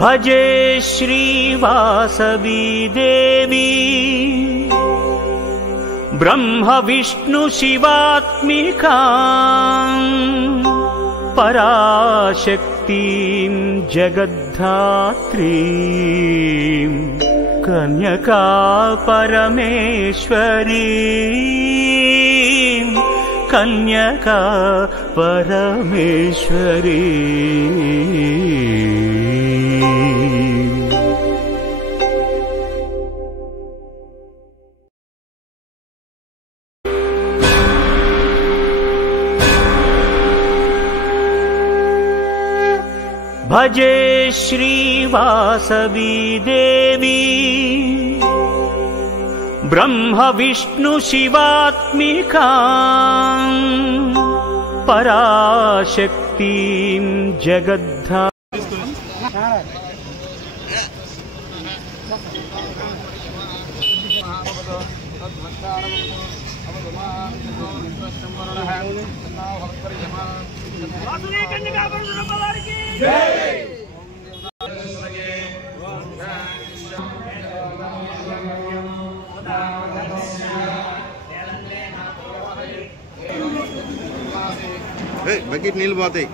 भजे श्री वासवी देवी ब्रह्म विष्णु शिवात्मिकां पराशक्तिं जगद्धात्रीं कन्यका परमेश्वरीं कन्यका परमेश्वरी। भजे श्री वासवी देवी ब्रह्म विष्णु शिवात्मिकां पराशक्तिं जगद्धा। बकेट नील बातें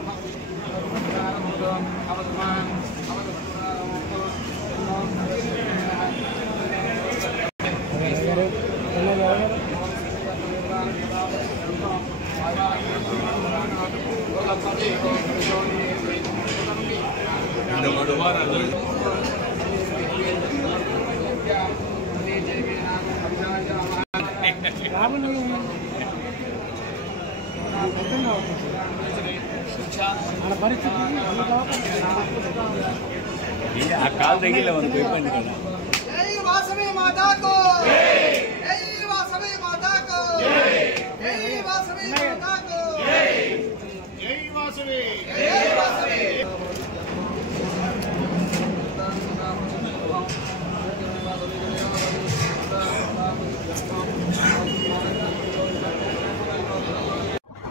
काल देखिए जय वासवी माता को, जय वासवी माता को, जय वासवी माता को, जय वासवी, जय वासवी।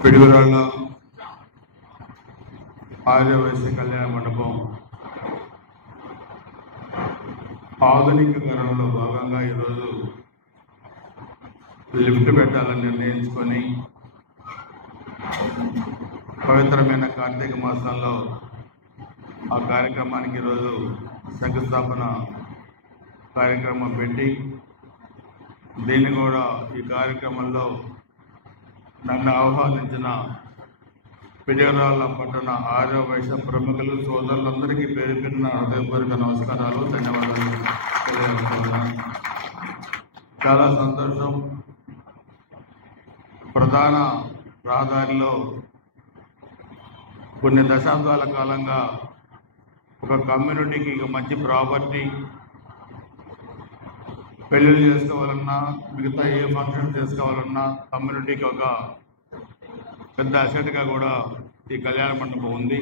పిడుగురాళ్ళ ఆర్యవైశ్య కళ్యాణ మండపం ఆధునికీకరణలో భాగంగా ఈరోజు లిఫ్ట్ పెట్టాలని నిర్ణయించుకొని పవిత్రమైన కార్తీక మాసంలో ఆ కార్యక్రమానికి ఈరోజు శంకుస్థాపన కార్యక్రమం పెట్టి దీన్ని కూడా ఈ కార్యక్రమంలో నన్ను ఆహ్వానించిన పిడుగురాళ్ళ పట్టణ ఆర్యవైశ్య ప్రముఖులు సోదరులందరికీ పేరు పేరున హృదయపూర్వక నమస్కారాలు, ధన్యవాదాలు తెలియజేస్తున్నాను. చాలా సంతోషం. ప్రధాన రహదారిలో కొన్ని దశాబ్దాల కాలంగా ఒక కమ్యూనిటీకి మంచి ప్రాపర్టీ, పెళ్ళిళ్ళు చేసుకోవాలన్నా మిగతా ఏ ఫంక్షన్ చేసుకోవాలన్నా కమ్యూనిటీకి ఒక పెద్ద అసెట్గా కూడా ఈ కళ్యాణ మండపం ఉంది.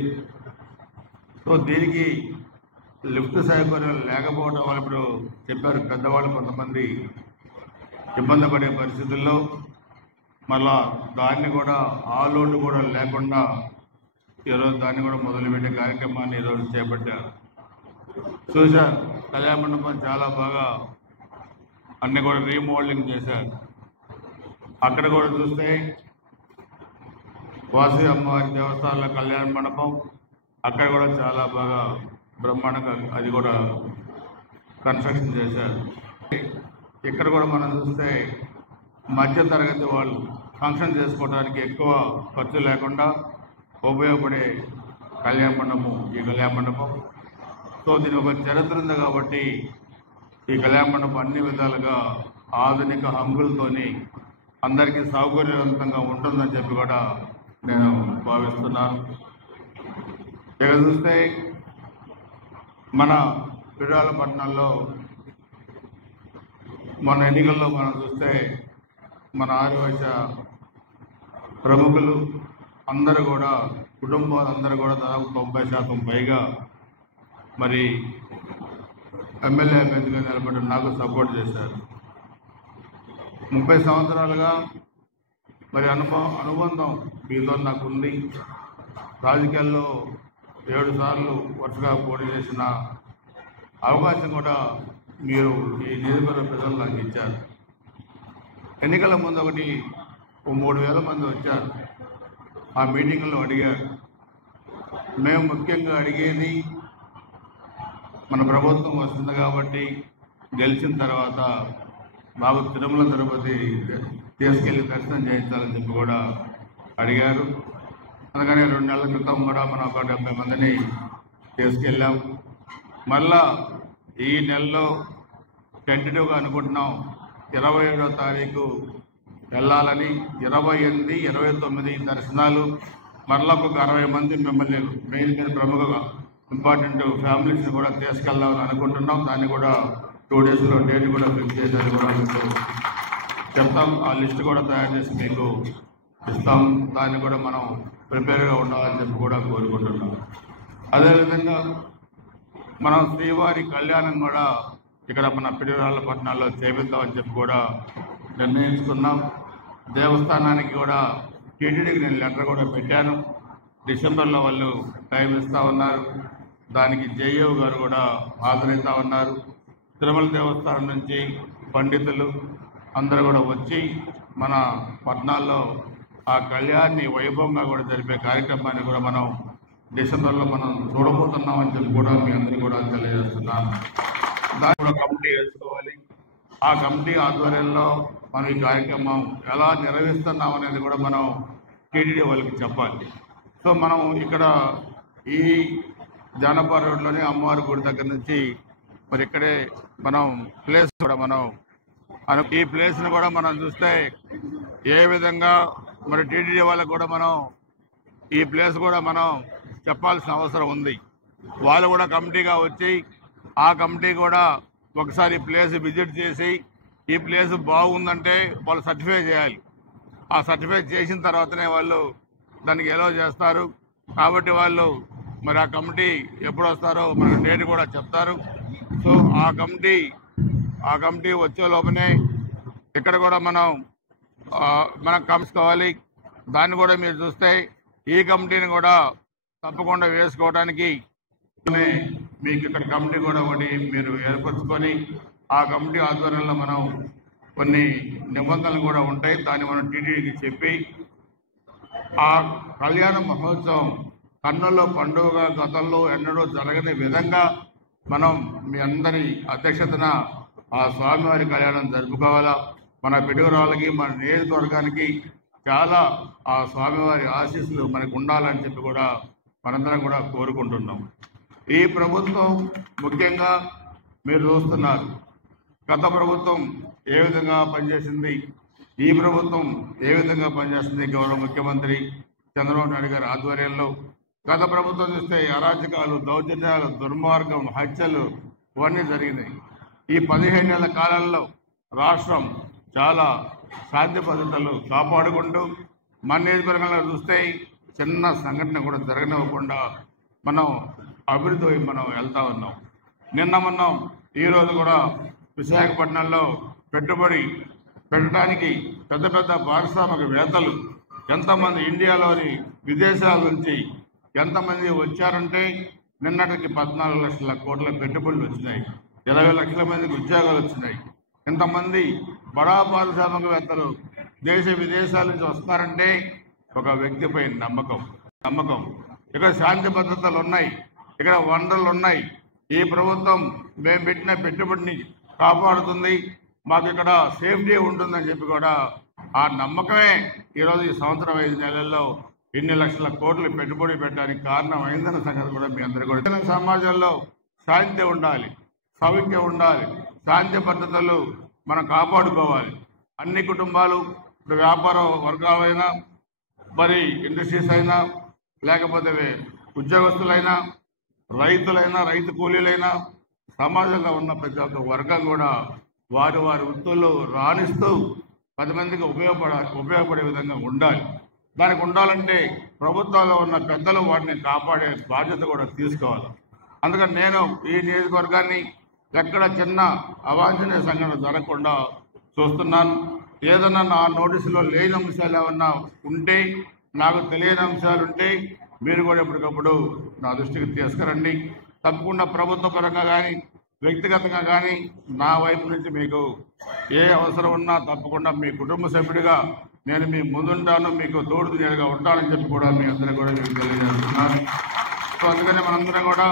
సో దీనికి లిఫ్ట్ సౌకర్యం లేకపోవడం వల్ల ఇప్పుడు చెప్పారు పెద్దవాళ్ళు కొంతమంది ఇబ్బంది పడే పరిస్థితుల్లో మళ్ళా దాన్ని కూడా ఆ లోటు కూడా లేకుండా ఈరోజు దాన్ని కూడా మొదలుపెట్టే కార్యక్రమాన్ని ఈరోజు చేపట్టారు. చూశారు కళ్యాణ మండపం చాలా బాగా అన్నీ కూడా రీమోడలింగ్ చేశారు. అక్కడ కూడా చూస్తే వాసవి అమ్మవారి దేవస్థానంలో కళ్యాణ మండపం అక్కడ కూడా చాలా బాగా బ్రహ్మాండంగా అది కూడా కన్స్ట్రక్షన్ చేశారు. ఇక్కడ కూడా మనం చూస్తే మధ్య తరగతి వాళ్ళు ఫంక్షన్ చేసుకోవడానికి ఎక్కువ ఖర్చు లేకుండా ఉపయోగపడే కళ్యాణ మండపం ఈ కళ్యాణ మండపం. సో దీని ఒక చరిత్ర ఉంది కాబట్టి ఈ కళ్యాణ మండపం అన్ని విధాలుగా ఆధునిక హంగులతోని అందరికీ సౌకర్యవంతంగా ఉంటుందని చెప్పి కూడా నేను భావిస్తున్నాను. ఇక చూస్తే మన పిడుగురాళ్ళ పట్టణంలో మన ఎన్నికల్లో మనం చూస్తే మన ఆర్యవైశ్య ప్రముఖులు అందరూ కూడా కుటుంబాలందరూ కూడా దాదాపు 90% పైగా మరి ఎమ్మెల్యే అభ్యర్థిగా నిలబడి నాకు సపోర్ట్ చేశారు. 30 సంవత్సరాలుగా మరి అనుబంధం మీతో నాకు ఉంది. రాజకీయాల్లో 7 సార్లు వరుసగా పోటీ చేసిన అవకాశం కూడా మీరు ఈ నియోజకవర్గ ప్రజలు నాకు ఇచ్చారు. ఎన్నికల ముందు ఒకటి 3,000 మంది వచ్చారు. ఆ మీటింగ్లో అడిగారు. మేము ముఖ్యంగా అడిగేది మన ప్రభుత్వం వస్తుంది కాబట్టి గెలిచిన తర్వాత బాబు తిరుమల తిరుపతి తీసుకెళ్ళి దర్శనం చేయించాలని చెప్పి కూడా అడిగారు. అందుకని 2 నెలల క్రితం కూడా మనం ఒక 70 మందిని తీసుకెళ్ళాం. మళ్ళా ఈ నెలలో టెంటేటివ్గా అనుకుంటున్నాం 27వ తారీఖు వెళ్ళాలని. 28, 29 దర్శనాలు. మరలా ఒక 60 మంది మిమ్మల్ని మెయిన్ ప్రముఖ ఇంపార్టెంట్ ఫ్యామిలీస్ని కూడా తీసుకెళ్దామని అనుకుంటున్నాం. దాన్ని కూడా 2 డేస్లో డేట్ కూడా ఫిక్స్ చేసేది కూడా మీకు చెప్తాం. ఆ లిస్ట్ కూడా తయారు చేసి మీకు ఇస్తాం. దాన్ని కూడా మనం ప్రిపేర్గా ఉండాలని చెప్పి కూడా కోరుకుంటున్నాం. అదేవిధంగా మనం శ్రీవారి కళ్యాణం కూడా ఇక్కడ మన పిడుగురాళ్ళపట్నంలో చేపిద్దామని చెప్పి కూడా నిర్ణయించుకున్నాం. దేవస్థానానికి కూడా టీటీడీకి నేను లెటర్ కూడా పెట్టాను. డిసెంబర్లో వాళ్ళు టైం ఇస్తూ ఉన్నారు. దానికి జేఈఓ గారు కూడా హాజరవుతూ ఉన్నారు. తిరుమల దేవస్థానం నుంచి పండితులు అందరూ కూడా వచ్చి మన పట్నాల్లో ఆ కళ్యాణాన్ని వైభవంగా కూడా జరిపే కార్యక్రమాన్ని కూడా మనం డిసెంబర్లో మనం చూడబోతున్నామని చెప్పి కూడా మీ అందరికీ కూడా తెలియజేస్తున్నాను. దాన్ని కూడా కమిటీ వేసుకోవాలి. ఆ కమిటీ ఆధ్వర్యంలో మనం ఈ కార్యక్రమం ఎలా నిర్వహిస్తున్నాం అనేది కూడా మనం టీటీడీ వాళ్ళకి చెప్పాలి. సో మనం ఇక్కడ ఈ జానపద రోడ్లోనే అమ్మవారి గుడి దగ్గర నుంచి మరి ఇక్కడే మనం ప్లేస్ కూడా మనం ఈ ప్లేస్ని కూడా మనం చూస్తే ఏ విధంగా మరి టీటీడీ వాళ్ళకు కూడా మనం ఈ ప్లేస్ కూడా మనం చెప్పాల్సిన అవసరం ఉంది. వాళ్ళు కూడా కమిటీగా వచ్చి ఆ కమిటీ కూడా ఒకసారి ప్లేస్ విజిట్ చేసి ఈ ప్లేస్ బాగుందంటే వాళ్ళు సర్టిఫై చేయాలి. ఆ సర్టిఫై చేసిన తర్వాతనే వాళ్ళు దానికి ఎలో చేస్తారు. కాబట్టి వాళ్ళు మరి ఆ కమిటీ ఎప్పుడు వస్తారో మన డేట్ కూడా చెప్తారు. సో ఆ కమిటీ వచ్చే లోపనే ఇక్కడ కూడా మనం కలుసుకోవాలి. దాన్ని కూడా మీరు చూస్తే ఈ కమిటీని కూడా తప్పకుండా వేసుకోవడానికి మీకు ఇక్కడ కమిటీ కూడా ఒకటి మీరు ఏర్పరచుకొని ఆ కమిటీ ఆధ్వర్యంలో మనం కొన్ని నిబంధనలు కూడా ఉంటాయి. దాన్ని మనం టీటీడీకి చెప్పి ఆ కళ్యాణ మహోత్సవం కన్నుల్లో పండుగగా గతంలో ఎన్నడూ జరగని విధంగా మనం మీ అందరి అధ్యక్షతన ఆ స్వామివారి కళ్యాణం జరుపుకోవాలా. మన పిడుగురాళ్ళకి మన నియోజకవర్గానికి చాలా ఆ స్వామివారి ఆశీస్సులు మనకు ఉండాలని చెప్పి కూడా మనందరం కూడా కోరుకుంటున్నాం. ఈ ప్రభుత్వం ముఖ్యంగా మీరు చూస్తున్నారు, గత ప్రభుత్వం ఏ విధంగా పనిచేసింది, ఈ ప్రభుత్వం ఏ విధంగా పనిచేస్తుంది. గౌరవ ముఖ్యమంత్రి చంద్రబాబు నాయుడు గారి ఆధ్వర్యంలో గత ప్రభుత్వం చూస్తే అరాచకాలు, దౌర్జన్యాలు, దుర్మార్గం, హత్యలు ఇవన్నీ జరిగినాయి. ఈ 15 ఏళ్ల కాలంలో రాష్ట్రం చాలా శాంతి భద్రతలు కాపాడుకుంటూ మన నియోజకవర్గంలో చూస్తే చిన్న సంఘటన కూడా జరగనివ్వకుండా మనం అభివృద్ధి మనం వెళ్తా ఉన్నాం. నిన్న మనం ఈరోజు కూడా విశాఖపట్నంలో పెట్టుబడి పెట్టడానికి పెద్ద పెద్ద పారిశ్రామికవేత్తలు ఎంతమంది ఇండియాలోని విదేశాల నుంచి ఎంతమంది వచ్చారంటే నిన్నటికి 14 లక్షల కోట్ల పెట్టుబడులు వచ్చినాయి. 20 లక్షల మందికి ఉద్యోగాలు వచ్చినాయి. ఇంతమంది బడా పారిశ్రామికవేత్తలు దేశ విదేశాల నుంచి వస్తున్నారంటే ఒక వ్యక్తిపై నమ్మకం. ఇక్కడ శాంతి భద్రతలు ఉన్నాయి, ఇక్కడ వనరులు ఉన్నాయి. ఈ ప్రభుత్వం మేము పెట్టిన పెట్టుబడిని కాపాడుతుంది, మాకు ఇక్కడ సేఫ్టీ ఉంటుందని చెప్పి కూడా ఆ నమ్మకమే ఈరోజు ఈ సంవత్సరం 5 నెలల్లో ఇన్ని లక్షల కోట్లు పెట్టుబడి పెట్టడానికి కారణం అయిందన్న సంగతి కూడా మీ అందరికీ కూడా. సమాజంలో శాంతి ఉండాలి, సౌఖ్యం ఉండాలి, శాంతి భద్రతలు మనం కాపాడుకోవాలి. అన్ని కుటుంబాలు, ఇప్పుడు వ్యాపార వర్గాలైనా, మరి ఇండస్ట్రీస్ అయినా, లేకపోతే ఉద్యోగస్తులైనా, రైతులైనా, రైతు కూలీలైనా, సమాజంలో ఉన్న ప్రతి ఒక్క వర్గం కూడా వారి వృత్తుల్లో రాణిస్తూ 10 మందికి ఉపయోగపడే విధంగా ఉండాలి. దానికి ఉండాలంటే ప్రభుత్వాల్లో ఉన్న పెద్దలు వాటిని కాపాడే బాధ్యత కూడా తీసుకోవాలి. అందుకని నేను ఈ నియోజకవర్గాన్ని ఎక్కడ చిన్న అవాంఛనీయ సంఘటన జరగకుండా చూస్తున్నాను. ఏదన్నా నా నోటీసులో లేని అంశాలు ఏమన్నా ఉంటే, నాకు తెలియని అంశాలు ఉంటే మీరు కూడా ఎప్పటికప్పుడు నా దృష్టికి తీసుకురండి. తప్పకుండా ప్రభుత్వ పరంగా కానీ, వ్యక్తిగతంగా కానీ నా వైపు నుంచి మీకు ఏ అవసరం ఉన్నా తప్పకుండా మీ కుటుంబ సభ్యుడిగా నేను మీ ముందుంటాను, మీకు తోడు నేరుగా ఉంటానని చెప్పి కూడా మీ అందరూ కూడా మీకు తెలియజేస్తున్నాను. సో అందుకని మనందరం కూడా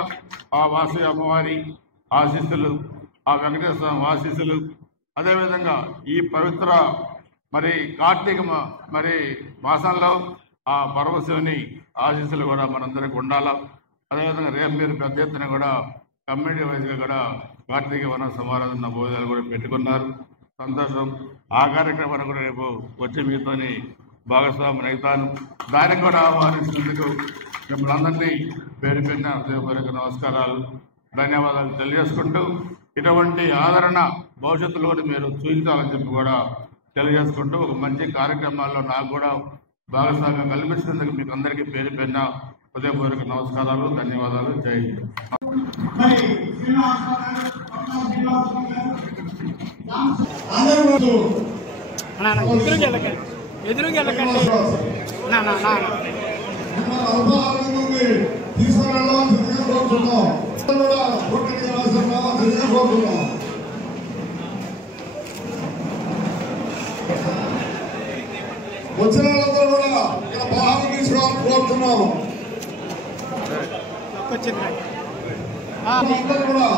ఆ వాసవి అమ్మవారి ఆశీస్సులు, ఆ వెంకటేశ్వర స్వామి ఆశీస్సులు, అదేవిధంగా ఈ పవిత్ర మరి కార్తీక మరి మాసంలో ఆ పరమశివుని ఆశీస్సులు కూడా మనందరికి ఉండాలా. అదేవిధంగా రేపు మీరు పెద్ద ఎత్తున కూడా కమ్యూనిటీ వైజ్గా కూడా కార్తీక వన సమారాధన భోజనాలు కూడా పెట్టుకున్నారు. సంతోషం. ఆ కార్యక్రమాన్ని కూడా రేపు వచ్చి మీతోని భాగస్వామిని అవుతాను. దానికి కూడా ఆహ్వానించినందుకు మిమ్మల్ని అందరినీ పేరు పెట్టిన హృదయపూర్వక నమస్కారాలు, ధన్యవాదాలు తెలియజేసుకుంటూ ఇటువంటి ఆదరణ భవిష్యత్తులో మీరు చూపించాలని చెప్పి కూడా తెలియజేసుకుంటూ ఒక మంచి కార్యక్రమాల్లో నాకు కూడా భాగస్వామ్యం కల్పించినందుకు మీకు అందరికీ పేరు పెట్టిన హృదయపూర్వక నమస్కారాలు, ధన్యవాదాలు. జై హింద్. వచ్చిన వాళ్ళందరూ కూడా ఇక్కడ భాగం తీసుకోవాలని కోరుతున్నాము. అందరూ కూడా